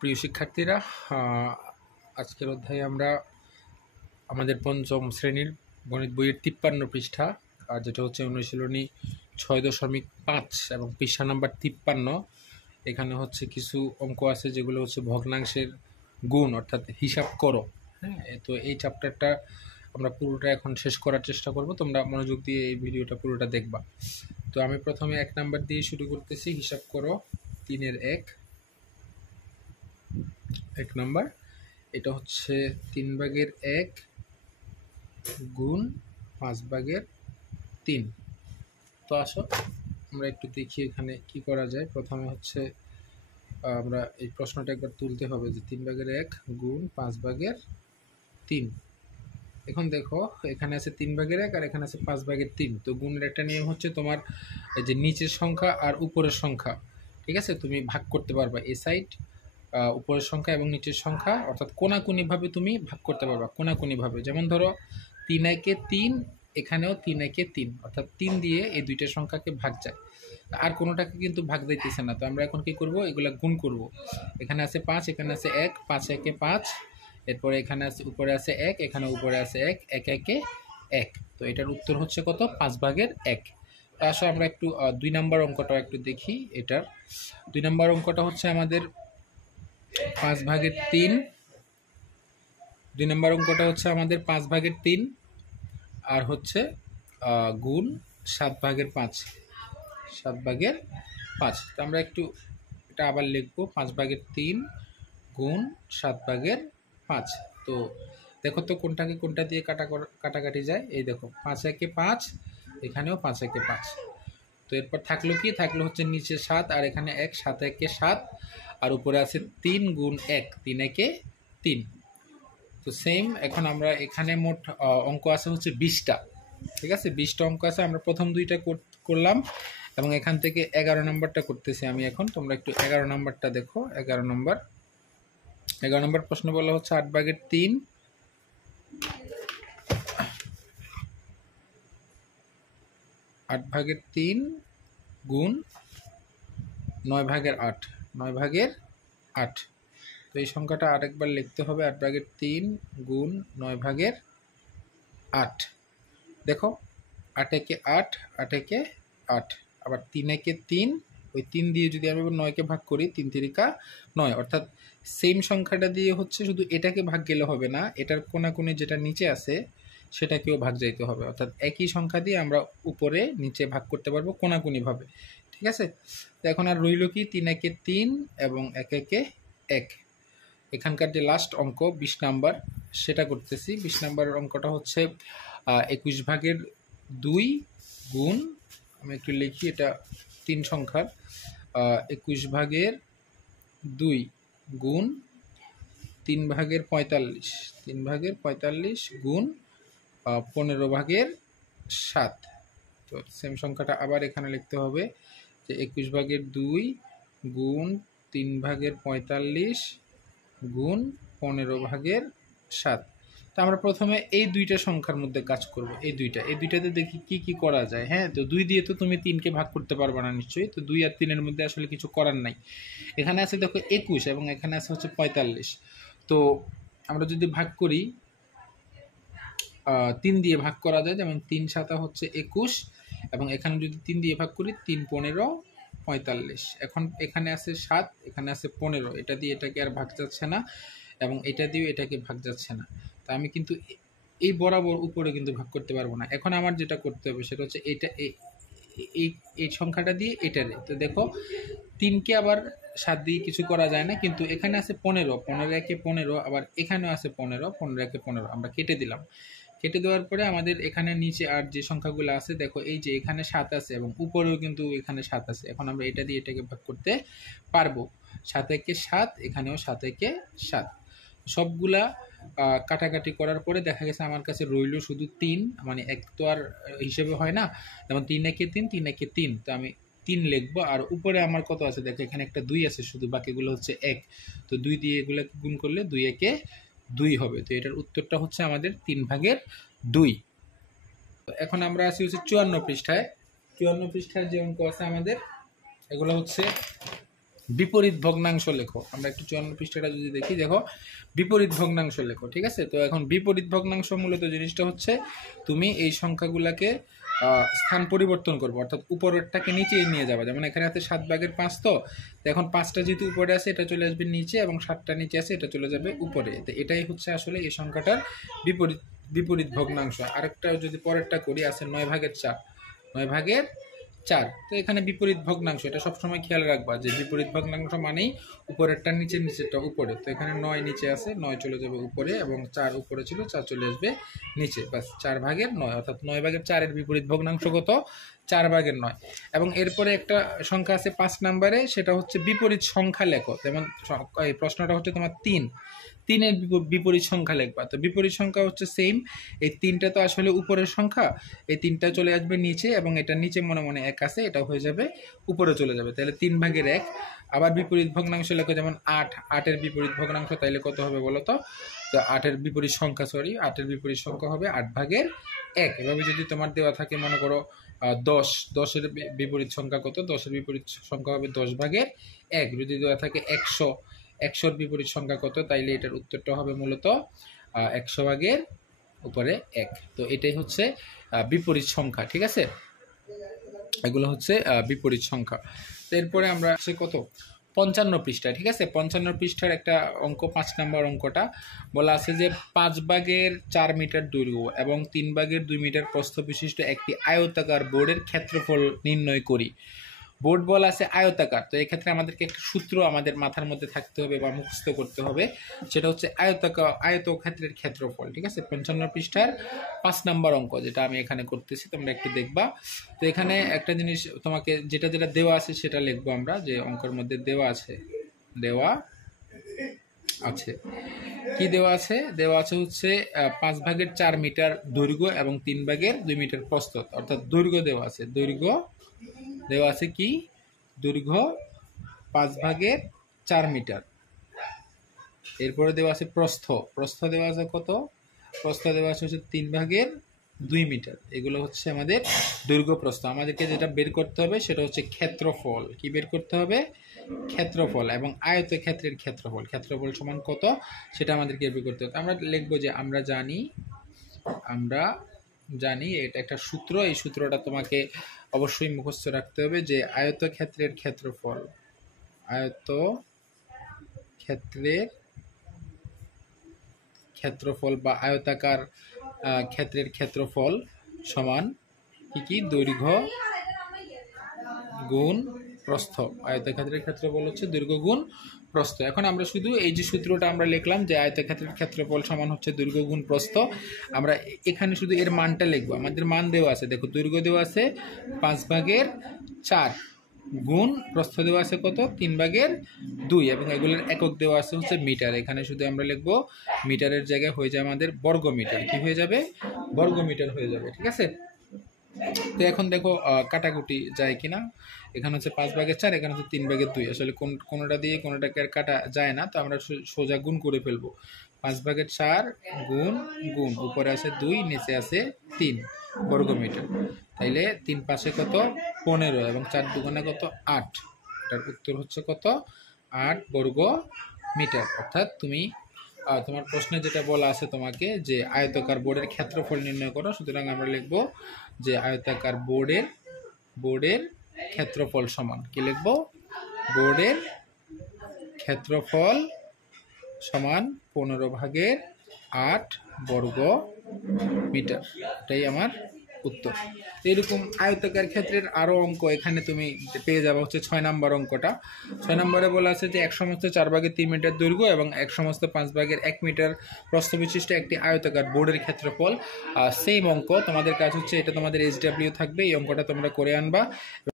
প্রিয় শিক্ষার্থীরা, আজকের অধ্যায়ে আমরা আমাদের পঞ্চম শ্রেণীর গণিত বইয়ের 53 পৃষ্ঠা, আর যেটা হচ্ছে অনুশীলনী 6.5 এবং পৃষ্ঠা নাম্বার 53। এখানে হচ্ছে কিছু অঙ্ক আছে যেগুলো হচ্ছে ভগ্নাংশের গুণ, অর্থাৎ হিসাব করো। হ্যাঁ, তো এই চ্যাপ্টারটা আমরা পুরোটা এখন শেষ করার চেষ্টা করব। তোমরা মনোযোগ দিয়ে এই ভিডিওটা পুরোটা দেখবা। তো আমি প্রথমে 1 নাম্বার দিয়ে শুরু করতেছি। হিসাব করো 3-এর 1 নাম্বার। এটা হচ্ছে 3/1 গুণ 5/3। তো আসো আমরা একটু দেখি এখানে কি করা যায়। প্রথমে হচ্ছে আমরা এই প্রশ্নটা একবার তুলতে হবে যে 3/1 গুণ 5/3। এখন দেখো এখানে আছে 3/1 আর এখানে আছে 5/3। তো গুণের একটা নিয়ম হচ্ছে তোমার এই যে নিচের সংখ্যা আর উপরের সংখ্যা, ঠিক আছে, তুমি ভাগ করতে পারবা। এই সাইড উপরের সংখ্যা এবং নিচের সংখ্যা, অর্থাৎ কোনাকুনিভাবে তুমি ভাগ করতে পারবা। কোনাকুনিভাবে, যেমন ধরো 3/3, এখানেও 3/3, অর্থাৎ 3 দিয়ে এই দুইটা সংখ্যাকে ভাগ যায়, আর কোনোটাকে কিন্তু ভাগ দিতেছে না। তো আমরা এখন কি করব, এগুলা গুণ করব। এখানে আছে 5, এখানে আছে 1, 5/1 5, এরপরে এখানে আছে উপরে আছে 1, এখানে উপরে আছে 1, 1/1 1। তো এটার উত্তর হচ্ছে কত? 5/1। আসো আমরা একটু 2 নম্বর অঙ্কটা একটু দেখি। এটার 2 নম্বর অঙ্কটা হচ্ছে আমাদের 5/3। 2 নম্বর অঙ্কটা হচ্ছে আমাদের 5/3 আর হচ্ছে গুণ 7/5। 7/5। তো আমরা একটু এটা আবার লিখবো, 5/3 গুণ 7/5। তো দেখো তো কোনটাকে কোনটা দিয়ে কাটাকাটি যায়। এই দেখো 5/1 5, এখানেও 5/1 5। তো এরপর থাকলো কি, থাকলো হচ্ছে নিচে 7 আর এখানে 1, 7/1 7, আর উপরে আছে 3 গুণ 1, 3/1 3। তো সেম এখন আমরা এখানে মোট অঙ্ক আছে হচ্ছে 20টা, ঠিক আছে, 20টা অঙ্ক আছে। আমরা প্রথম দুইটা করলাম এবং এখান থেকে 11 নম্বরটা করতেছি আমি এখন। তোমরা একটু 11 নম্বরটা দেখো। 11 নম্বর প্রশ্ন বলা হচ্ছে 8/3 8/3 গুণ 9/8 9/8। তো এই সংখ্যাটা আরেকবার লিখতে হবে, 8/3 গুণ 9/8। দেখো 8/1 8, 8/1 8, আবার 3/1 3। ওই 3 দিয়ে যদি আমি 9কে ভাগ করি, 3×3 9, অর্থাৎ সেম সংখ্যাটা দিয়ে হচ্ছে শুধু এটাকে ভাগ গেলে হবে না, এটার কোনাকুনি যেটা নিচে আছে সেটাকেও ভাগ যাইতে হবে। অর্থাৎ একই সংখ্যা দিয়ে আমরা উপরে নিচে ভাগ করতে পারবো কোনাকুনিভাবে, ঠিক আছে। তো এখন আর রইল কি, 3/1 3 এবং 1/1 1। এখানকার যে লাস্ট অঙ্ক 20 নাম্বার, সেটা করতেছি। 20 নাম্বারের অঙ্কটা হচ্ছে 21/2 গুণ, আমি একটু লিখি, এটা 3 সংখ্যার, 21/2 গুণ 3/45 3/45 গুণ 15/7। তো সেম সংখ্যাটা আবার এখানে লিখতে হবে যে 21/2 গুণ 3/45 গুণ 15/7। তো আমরা প্রথমে এই দুইটা সংখ্যার মধ্যে কাজ করব। এই দুইটাতে দেখি কি কি করা যায়। হ্যাঁ, তো 2 দিয়ে তো তুমি 3কে ভাগ করতে পারবে না নিশ্চয়ই। তো 2 আর 3-এর মধ্যে আসলে কিছু করার নাই। এখানে আছে দেখো 21 এবং এখানে আছে হচ্ছে 45। তো আমরা যদি ভাগ করি, 3 দিয়ে ভাগ করা যায়, যেমন 3 7 হচ্ছে 21, এবং এখানে যদি 3 দিয়ে ভাগ করি, 3 15 45। এখন এখানে আছে 7, এখানে আছে 15, এটা দিয়ে এটাকে আর ভাগ যাচ্ছে না এবং এটা দিয়েও এটাকে ভাগ যাচ্ছে না। তো আমি কিন্তু এই বরাবর উপরে কিন্তু ভাগ করতে পারবো না। এখন আমার যেটা করতে হবে সেটা হচ্ছে এটা, এই সংখ্যাটা দিয়ে এটারে। তো দেখো 3কে আবার 7 দিয়ে কিছু করা যায় না, কিন্তু এখানে আছে 15, 15/1 15, আবার এখানেও আছে 15, 15/1 15। আমরা কেটে দিলাম। কেটে দেওয়ার পরে আমাদের এখানে নিচে আর যে সংখ্যাগুলো আছে, দেখো এই যে এখানে 7 আছে এবং উপরেও কিন্তু এখানে 7 আছে। এখন আমরা এটা দিয়ে এটাকে ভাগ করতে পারবো। 7/1 7, এখানেও 7/1 7। সবগুলা কাটাকাটি করার পরে দেখা গেছে আমার কাছে রইল শুধু 3, মানে 1 তো আর হিসেবে হয় না, যেমন 3/1 3 3/1 3। তো আমি 3 লিখবো, আর উপরে আমার কত আছে দেখো, এখানে একটা 2 আছে শুধু, বাকিগুলো হচ্ছে 1। তো 2 দিয়ে এগুলোকে গুণ করলে 2/1 2 হবে। তো এটার উত্তরটা হচ্ছে আমাদের 3/2। তো এখন আমরা আসি হচ্ছে 54 পৃষ্ঠায়। 54 পৃষ্ঠায় যে অঙ্ক আছে আমাদের, এগুলো হচ্ছে বিপরীত ভগ্নাংশ লেখো। আমরা একটু 54 পৃষ্ঠাটা যদি দেখি, দেখো বিপরীত ভগ্নাংশ লেখো, ঠিক আছে। তো এখন বিপরীত ভগ্নাংশ মূলত জিনিসটা হচ্ছে তুমি এই সংখ্যাগুলোকে স্থান পরিবর্তন করবো, অর্থাৎ উপরেরটাকে নিচে নিয়ে যাবে। যেমন এখানে আছে 7/5, তো এখন 5টা যেহেতু উপরে আছে এটা চলে আসবে নিচে, এবং 7টা নিচে আছে এটা চলে যাবে উপরে। তো এটাই হচ্ছে আসলে এই সংখ্যাটার বিপরীত ভগ্নাংশ। আরেকটা যদি পরেরটা করি, আছে 9/4, 9/4। তো এখানে বিপরীত ভগ্নাংশ, এটা সবসময় খেয়াল রাখবা যে বিপরীত ভগ্নাংশ মানেই উপরেরটা নিচে, নিচেরটা উপরে। তো এখানে 9 নিচে আছে, 9 চলে যাবে উপরে, এবং 4 উপরে ছিল, 4 চলে আসবে নিচে। বাস 4/9, অর্থাৎ 9/4-এর বিপরীত ভগ্নাংশ কত? 4/9। এবং এরপরে একটা সংখ্যা আছে 5 নম্বরে, সেটা হচ্ছে বিপরীত সংখ্যা লেখো। যেমন এই প্রশ্নটা হচ্ছে তোমার 3-এর বিপরীত সংখ্যা লিখবা। তো বিপরীত সংখ্যা হচ্ছে সেম, এই 3টা তো আসলে উপরের সংখ্যা, এই 3টা চলে আসবে নিচে, এবং এটা নিচে মনে মনে 1 আছে, এটা হয়ে যাবে উপরে চলে যাবে, তাহলে 3/1। আবার বিপরীত ভগ্নাংশ লেখো, যেমন 8-এর বিপরীত ভগ্নাংশ, তাইলে কত হবে বলো তো? তো 8-এর বিপরীত সংখ্যা, 8-এর বিপরীত সংখ্যা হবে 8/1। এভাবে যদি তোমার দেওয়া থাকে, মনে করো 10-এর বিপরীত সংখ্যা কত? 10-এর বিপরীত সংখ্যা হবে 10/1। যদি দেওয়া থাকে 100-এর বিপরীত সংখ্যা কত? তাইলে এটার উত্তরটা হবে মূলত 100/1। তো এটাই হচ্ছে বিপরীত সংখ্যা, ঠিক আছে। এগুলো হচ্ছে বিপরীত সংখ্যা। তো এরপরে আমরা সে কত 55 পৃষ্ঠা, ঠিক আছে। 55 পৃষ্ঠার একটা অঙ্ক, 5 নম্বর অঙ্কটা বলা আছে যে 5/4 মিটার দৈর্ঘ্য এবং 3/2 মিটার প্রস্থ বিশিষ্ট একটি আয়তাকার বোর্ডের ক্ষেত্রফল নির্ণয় করি। বোর্ড বলা আছে আয়তাকার, তো এক্ষেত্রে আমাদেরকে একটা সূত্র আমাদের মাথার মধ্যে থাকতে হবে বা মুখস্থ করতে হবে, সেটা হচ্ছে আয়তক্ষেত্রের ক্ষেত্রফল, ঠিক আছে। 55 পৃষ্ঠার 5 নম্বর অঙ্ক, যেটা আমি এখানে করতেছি, তোমরা একটু দেখবা। তো এখানে একটা জিনিস তোমাকে যেটা দেওয়া আছে সেটা লিখবো আমরা, যে অঙ্কের মধ্যে দেওয়া আছে কি দেওয়া আছে? দেওয়া আছে হচ্ছে 5/4 মিটার দৈর্ঘ্য এবং 3/2 মিটার প্রস্থ, অর্থাৎ দৈর্ঘ্য দেওয়া আছে, দেওয়া আছে কি? দৈর্ঘ্য 5/4 মিটার। এরপরে দেওয়া আছে প্রস্থ দেওয়া আছে কত? প্রস্থ দেওয়া আছে হচ্ছে 3/2 মিটার। এগুলো হচ্ছে আমাদের দৈর্ঘ্য প্রস্থ। আমাদেরকে যেটা বের করতে হবে সেটা হচ্ছে ক্ষেত্রফল। কি বের করতে হবে? ক্ষেত্রফল, এবং আয়তক্ষেত্রের ক্ষেত্রফল সমান কত সেটা আমাদেরকে বের করতে হবে। আমরা লিখবো যে আমরা জানি এটা একটা সূত্র, এই সূত্রটা তোমাকে অবশ্যই মুখস্থ রাখতে হবে, যে আয়তক্ষেত্রের ক্ষেত্রফল বা আয়তাকার ক্ষেত্রের ক্ষেত্রফল সমান কি? দৈর্ঘ্য গুণ প্রস্থ। আয়তক্ষেত্রের ক্ষেত্রফল হচ্ছে দৈর্ঘ্য গুণ প্রস্থ। এখন আমরা শুধু এই যে সূত্রটা আমরা লিখলাম, যে আয়তক্ষেত্রের ক্ষেত্রফল সমান হচ্ছে দৈর্ঘ্য গুণ প্রস্থ, আমরা এখানে শুধু এর মানটা লিখবো। আমাদের মান দেওয়া আছে, দেখো দৈর্ঘ্য দেওয়া আছে 5/4 গুণ প্রস্থ দেওয়া আছে কত? 3/2, এবং এগুলোর একক দেওয়া আছে হচ্ছে মিটার। এখানে শুধু আমরা লিখবো মিটারের জায়গায় হয়ে যায় আমাদের বর্গ মিটার। কি হয়ে যাবে? বর্গ মিটার হয়ে যাবে, ঠিক আছে। তো এখন দেখো কাটাকুটি যায় কিনা। এখানে হচ্ছে 5/4, এখানে হচ্ছে 3/2। আসলে কোনোটা দিয়ে কোনোটাকে আর কাটা যায় না, তো আমরা সোজা গুণ করে ফেলবো। 5/4 গুণ উপরে আছে 2, নিচে আছে 3 বর্গ মিটার। তাইলে 3 পাশে কত? 15, এবং 4 দুগুণে কত? 8। এটার উত্তর হচ্ছে কত? 8 বর্গ মিটার। অর্থাৎ তোমার প্রশ্নে যেটা বলা আছে তোমাকে, যে আয়তাকার বোর্ডের ক্ষেত্রফল নির্ণয় করো, সুতরাং আমরা লিখবো যে আয়তাকার বোর্ডের ক্ষেত্রফল সমান কি লিখবো? বোর্ডের ক্ষেত্রফল সমান 15/8 বর্গ মিটার। এটাই আমার উত্তর। এরকম আয়তাকার ক্ষেত্রের আরো অঙ্ক এখানে তুমি পেয়ে যাবে, হচ্ছে 6 নম্বর অঙ্কটা। 6 নম্বরে বলা আছে যে 1/4 মিটার দৈর্ঘ্য এবং 1/5 মিটার প্রস্থ বিশিষ্ট একটি আয়তাকার বোর্ডের ক্ষেত্রফল। সেম অঙ্ক, তোমাদের কাজ হচ্ছে এটা তোমাদের SW থাকবে, এই অঙ্কটা তোমরা করে আনবা।